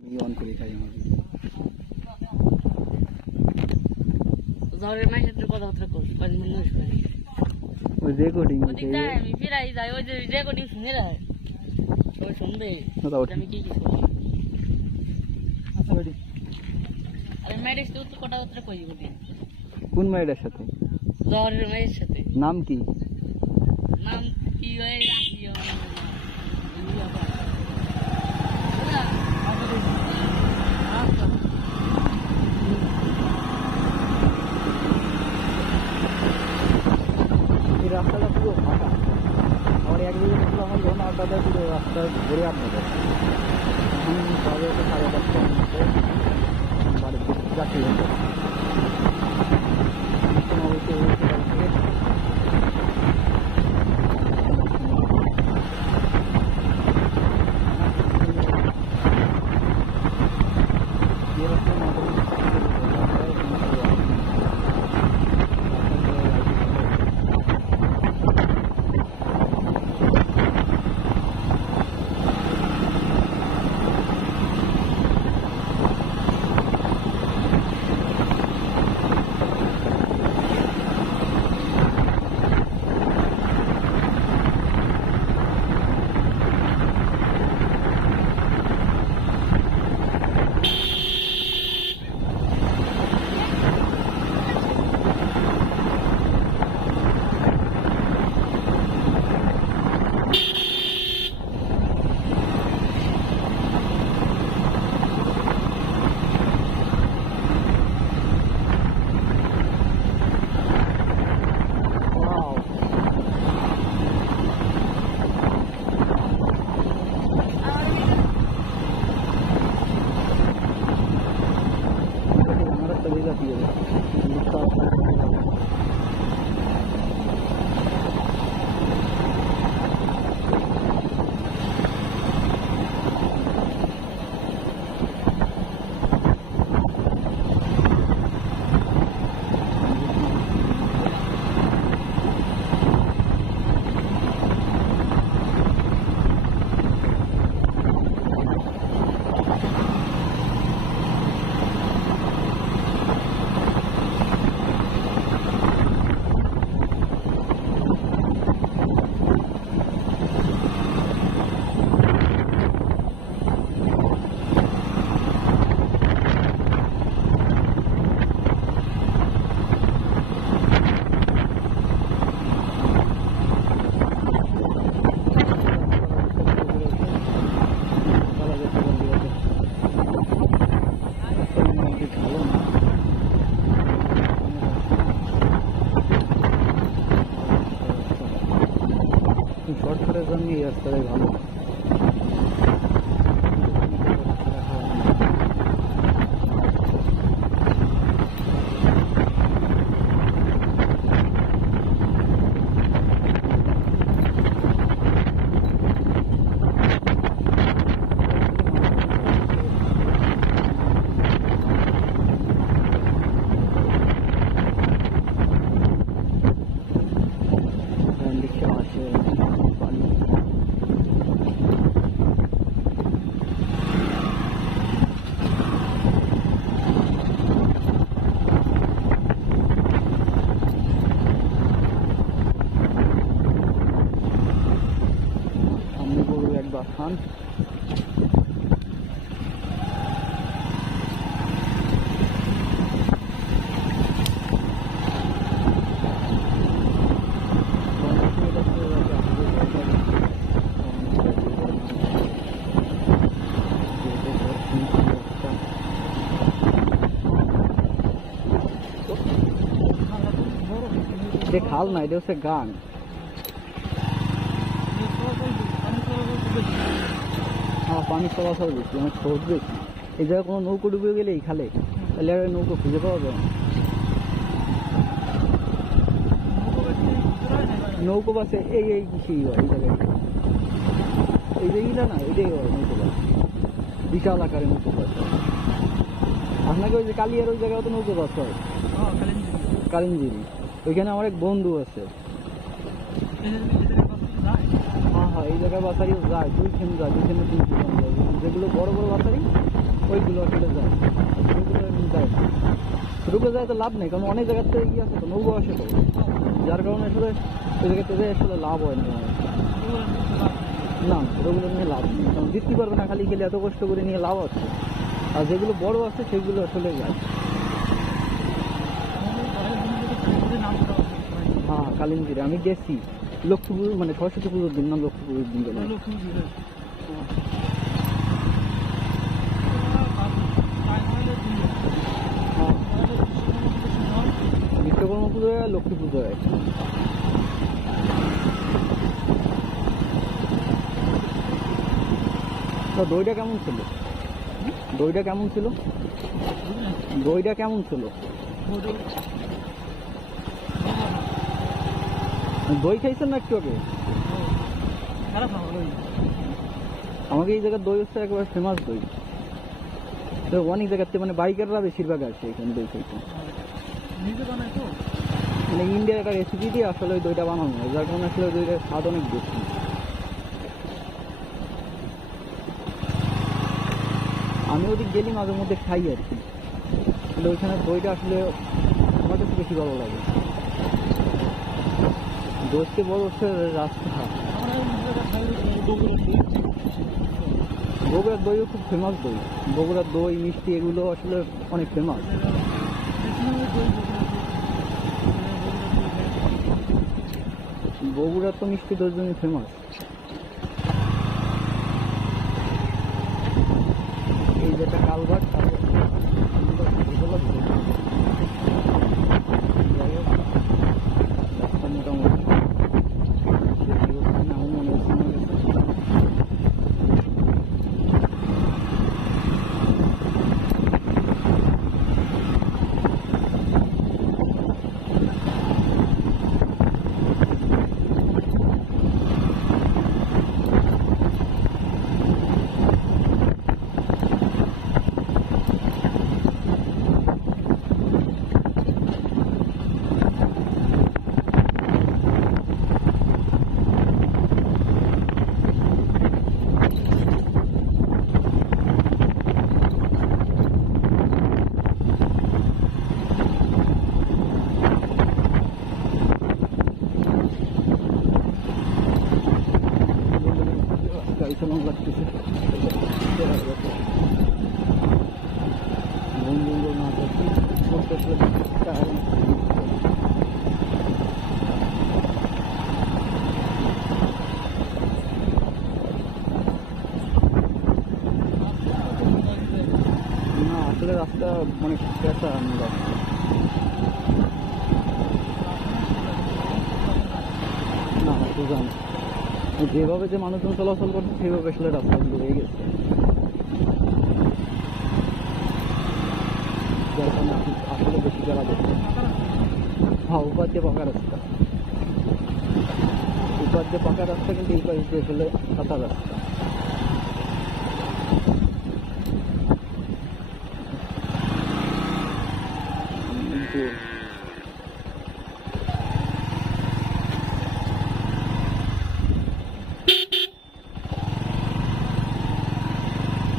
এই অন করে খাই আমার ঝড়ের মাসে তোর কথাবার্তা কর পাঁচ মিনিট করি ওই রেকর্ডিং আমি ফিরাই যাই ওই যে রেকর্ডিং শুনে রাখ শুনবে আমি কি কি করি। আমি ম্যাডিক্স তো কথাবার্তা করি বলি কোন মেয়েটার সাথে? ঝড়ের মায়ের সাথে। নাম কি? নাম কি হয় রাখি এই রাস্তাটা পুরো ফাঁকা। আবার একদিকে পুরো আমার যখন আড্ডা দেয় পুরো রাস্তা ঘুরে আপনাদের। এখন বাজে হচ্ছে সাড়ে দশটার মধ্যে যাচ্ছি Iya, 到 এই রাস্তাটাই ভালো লিখে আছে পানি সামনে গরু এক বাসান খাল না এটা হচ্ছে গান। হ্যাঁ পানি চলাচল বেশি অনেক স্রোত বেশি। এই জায়গায় কোনো নৌকো ডুবে গেলে এই খালে তাহলে আর নৌকো খুঁজে পাওয়া যায় না। নৌকো বাসে এই এই সেই হয় এই জায়গায়। এই জায়গাটা না এটাই হয় নৌকো বাস। বিশাল আকারে নৌকো বাস। আপনাকে ওই যে কালিয়ার ওই জায়গায় তো নৌকো বাস হয়? কালিঞ্জিরি। ওইখানে আমার এক বন্ধু আছে। হ্যাঁ হ্যাঁ এই জায়গায় বাসারি যায়, দুইখানে যায়, দুইখানে তিনটে যায় যেগুলো বড় বড় বাসারি ওইগুলো আসলে যায়। ওইগুলো যায় ছোটোগুলো যায় তো লাভ নেই, কারণ অনেক জায়গাতে ইয়ে আছে তো নৌকো আসে তো। যার কারণে আসলে ওই জায়গাতে যেয়ে আসলে লাভ হয় না। না ছোটোগুলো নিয়ে লাভ নেই, কারণ বিক্রি পারবে না, খালি গেলে এত কষ্ট করে নিয়ে লাভ আছে। আর যেগুলো বড় আছে, সেগুলো আসলে যায়। হ্যাঁ কালিম্পিরে আমি গেছি লক্ষ্মী পুজো মানে সরস্বতী পুজোর দিন না লক্ষ্মী পুজোর দিন গেলাম। হ্যাঁ। বিশ্বকর্মা পুজো হয় লক্ষ্মী পুজো হয় তো দইটা কেমন ছিল? দইটা কেমন ছিল? দইটা কেমন ছিল? দই খাইছেন না একটু আগে? আমাকে এই জায়গার দই হচ্ছে একেবারে ফেমাস দই। তো অনেক জায়গাতে মানে বাইকাররা বেশিরভাগ আছে এখানে দই খাইতে। মানে ইন্ডিয়ার একটা রেসিপি দিয়ে আসলে ওই দইটা বানানো হয় যার কারণে আসলে ওই দইটার স্বাদ অনেক বেশি। আমি ওদিক গেলি মাঝে মধ্যে খাই আর কি। কিন্তু ওইখানে দইটা আসলে আমার কাছে বেশি ভালো লাগে। দোষকে বড় রাস্তা। বগুড়ার দইও খুব ফেমাস দই। বগুড়ার দই, মিষ্টি এগুলো আসলে অনেক ফেমাস বগুড়ার তো মিষ্টি দইয়ের জন্য ফেমাস এই যেটা কালভার্ট কালভার্ট রাস্তা মোটামুটি বেশি হচ্ছে না, আমার মনে হচ্ছে মনে হচ্ছে। গাড়ি চালানো লাগতেছে বন্ধু বন্ধু না করছি বলতে আসলে টায়ার না আসলে রাস্তা আমি রাস্তা না সুজান যেভাবে যে মানুষজন চলাচল করছে, সেভাবে আসলে রাস্তাগুলো হয়ে গেছে। আসলে বেশি যারা দেখছে হ্যাঁ উপার দিয়ে পাকা রাস্তা। উপার দিয়ে পাকা রাস্তা কিন্তু এই পাশে আসলে কাঁচা রাস্তা কিন্তু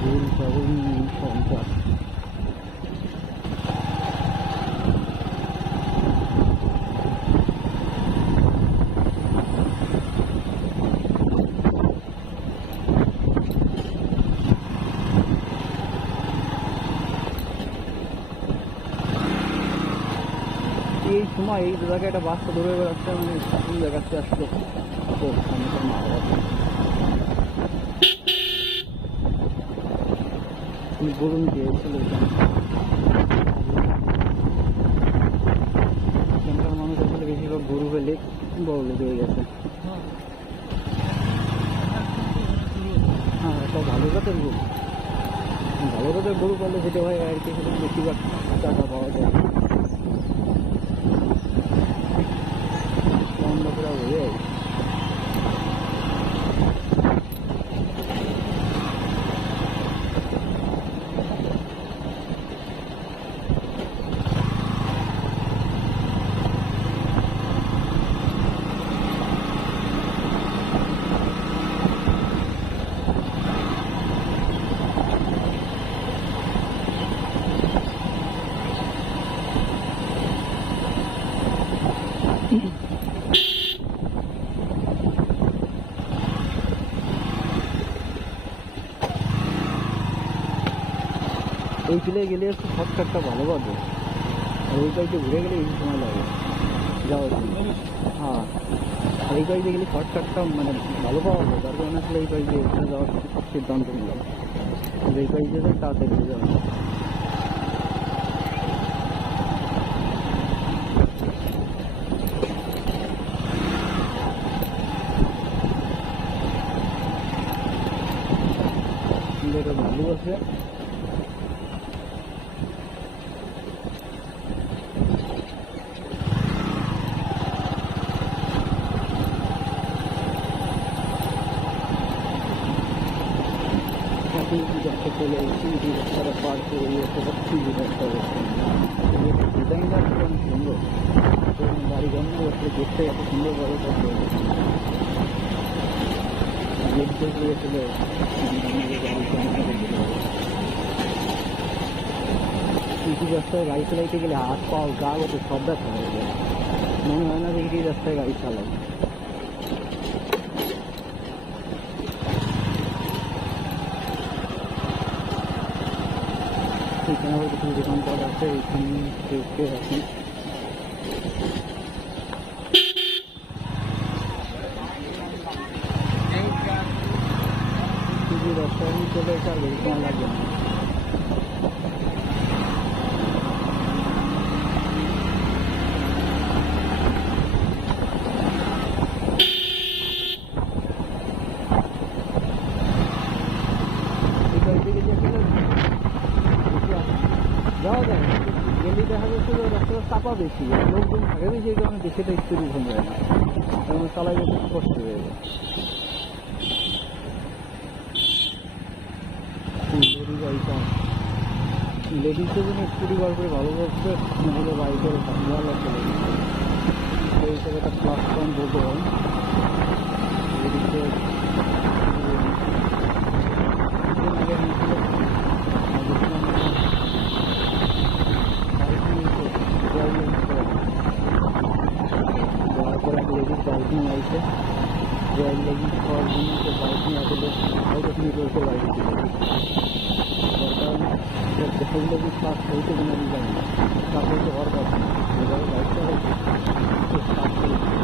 ভুল পাগল সন্তান এই এই জায়গায় একটা বাচ্চা ধরে বেড়াচ্ছে মানে কোন জায়গাতে আসলে। বলুন দিয়েছিল এখানকার বেশিরভাগ গরু পেলে বড় লোক হয়ে গেছে। হ্যাঁ একটা ভালো জাতের গরু। ভালো জাতের গরু পালে যেটা হয় আর কি বেশিরভাগ টাকা পাওয়া যায়। এই চলে গেলে একটু শর্টকাটটা ভালো পাবে। আর ওই পাইতে ঘুরে গেলে বেশি সময় লাগে। যাওয়ার জন্য। হ্যাঁ। আর এই পাইতে গেলে শর্টকাটটা মানে ভালো পাওয়া যায়। তার কারণে আসলে এই এখানে যাওয়ার সব সিদ্ধান্ত নিলাম। এই পাইতে তাড়াতাড়ি হয়ে తెలిసి ఎక్కడ పార్టీ ఎక్కడ విధంగా ఉందో వారి గమ్యం ఎప్పుడు చెప్తే ఎక్కడ ఉందో వాళ్ళు ఎప్పుడు इसी रास्ते गाड़ी चलाई थी के लिए हाथ पाव गाँव तो सब मैं मैंने इसी रास्ते गाड़ी चलाई চালাই এখানে দোকানপাট আছে, এখানে দেখতে আছি কিছু রাস্তায় চলে এসে আর বেশি লাগবে না এই গাড়িতে গেলে আসলে যাওয়া যায় গেলে দেখা যাচ্ছে যে রাস্তাটা চাপা বেশি আর লোকজন থাকে বেশি সেটা একটু রিজন যায় না এবং চালাই যেতে কষ্ট হয়ে যায় লেডিসের জন্য স্কুটি বার করে ভালো করছে বাইকের ভালো লাগছে সেই হিসেবে একটা প্লাস বলতে পারেন। লেডিসের বাইকিং আইছে রয়্যাল লেগিং খাওয়ার জন্য তো বাইকিং আসলে হয়তো তুমি করতে পারি সেগুলো কি শ্বাস হইতে কিনা আমি জানি না শ্বাস হইতে হওয়ার কথা না যেভাবে বাইকটা হয়েছে শ্বাস হয়েছে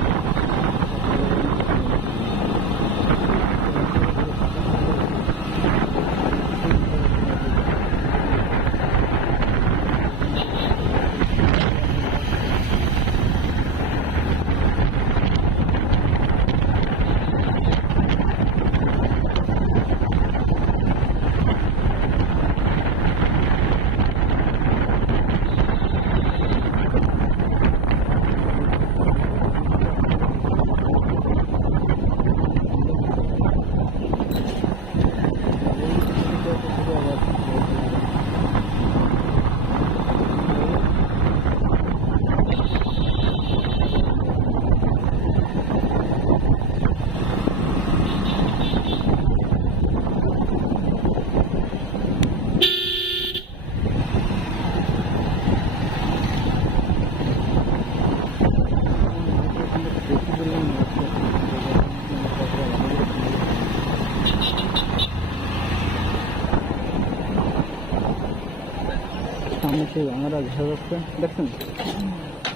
ভাঙাটা দেখা যাচ্ছে দেখছেন?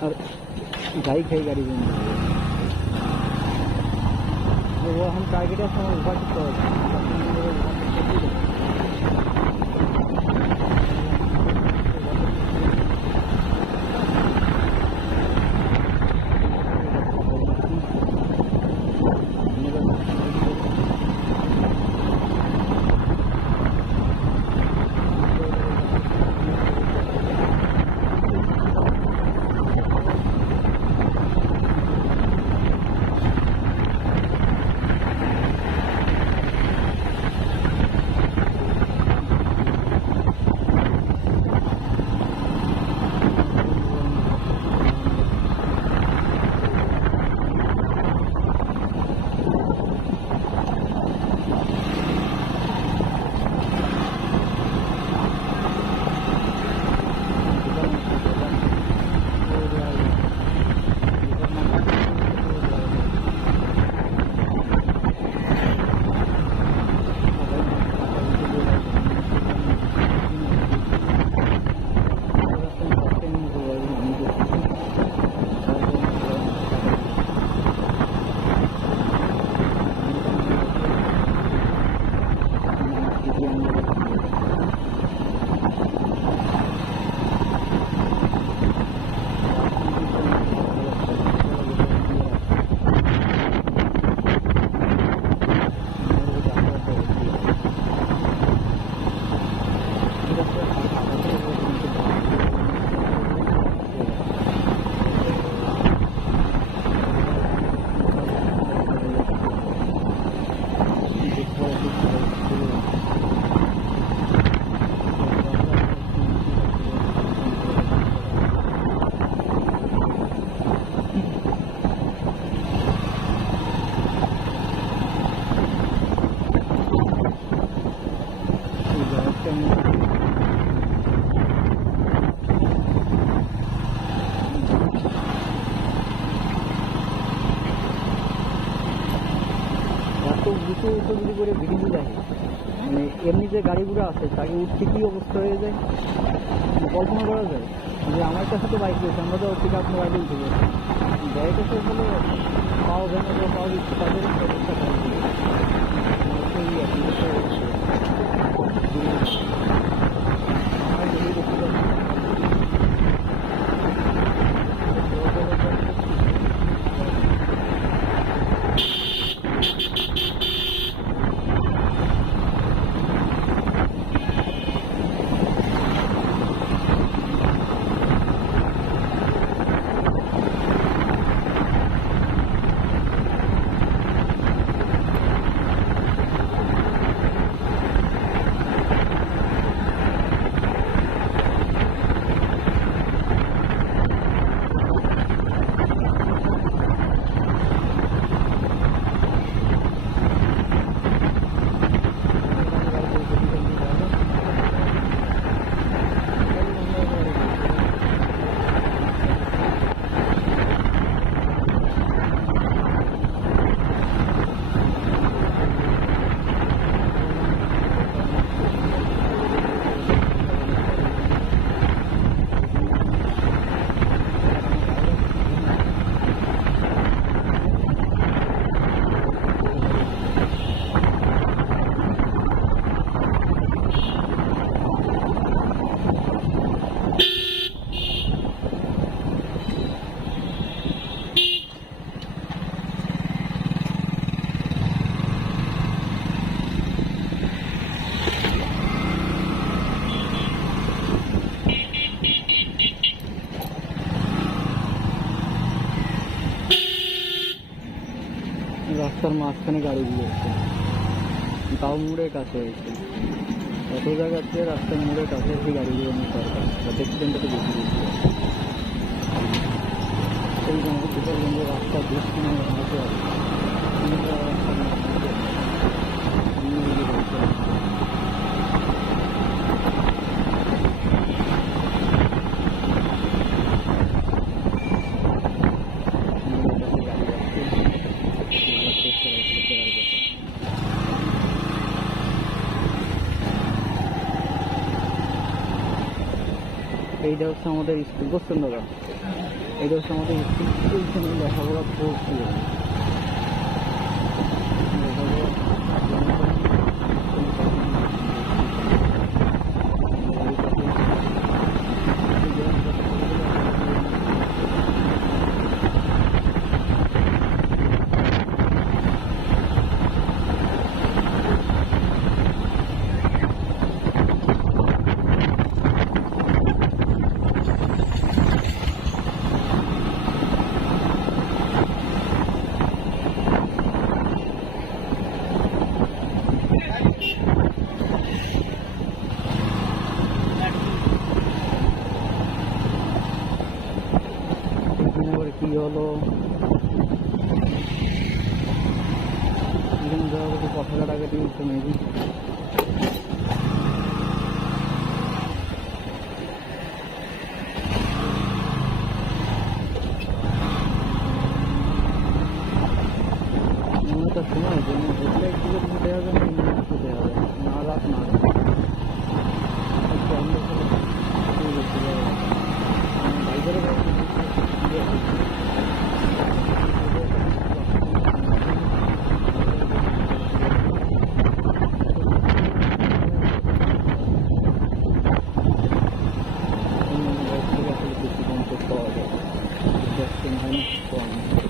আর গাড়ি খাই গাড়ি বন্ধ। ও এখন টার্গেটের সময় উপায় করতে হবে। গাড়িগুলো আছে তাকে উঠতে কী অবস্থা হয়ে যায়? কল্পনা করা যায়? যে আমার কাছে তো বাইক রয়েছে, আমরা তো ঠিক আপনার বাইক উঠে যাই বাইক তো বলে পাওয়া যায় না পাওয়া যাচ্ছে তাদের একটা অবস্থা মাঝখানে গাড়িগুলো হচ্ছে তাও মোড়ের কাছে হয়েছে এত জায়গাতে রাস্তার মোড়ের কাছে এসে গাড়িগুলো নিয়ে দরকার যাতে অ্যাক্সিডেন্টটা তো বেশি বেশি সেই জন্য রাস্তা বৃষ্টি না হতে হবে কিন্তু রাস্তার মাঝখানে নিয়ে গিয়ে বলতে হবে। মোড়ের কাছে গাড়ি আসছে, এবার চেক করা হচ্ছে করার কথা। এইটা হচ্ছে আমাদের স্কুল গোস্তন্দরা এটা হচ্ছে আমাদের স্কুল। দেখা লেখাপড়া পড়ছি এখানে আবার কি হলো এখানে যাওয়া হচ্ছে কথা কাটাকাটি হচ্ছে মেবি নয়টার সময় যে হেডলাইটগুলো কিন্তু দেওয়া যাবে না ইঞ্জিন দেওয়া যাবে না রাত না রাত। একটু অন্ধকারে শুরু করতে যাওয়া যাবে। আমার বাইকেরও পাওয়া যায় দেখছেন হয়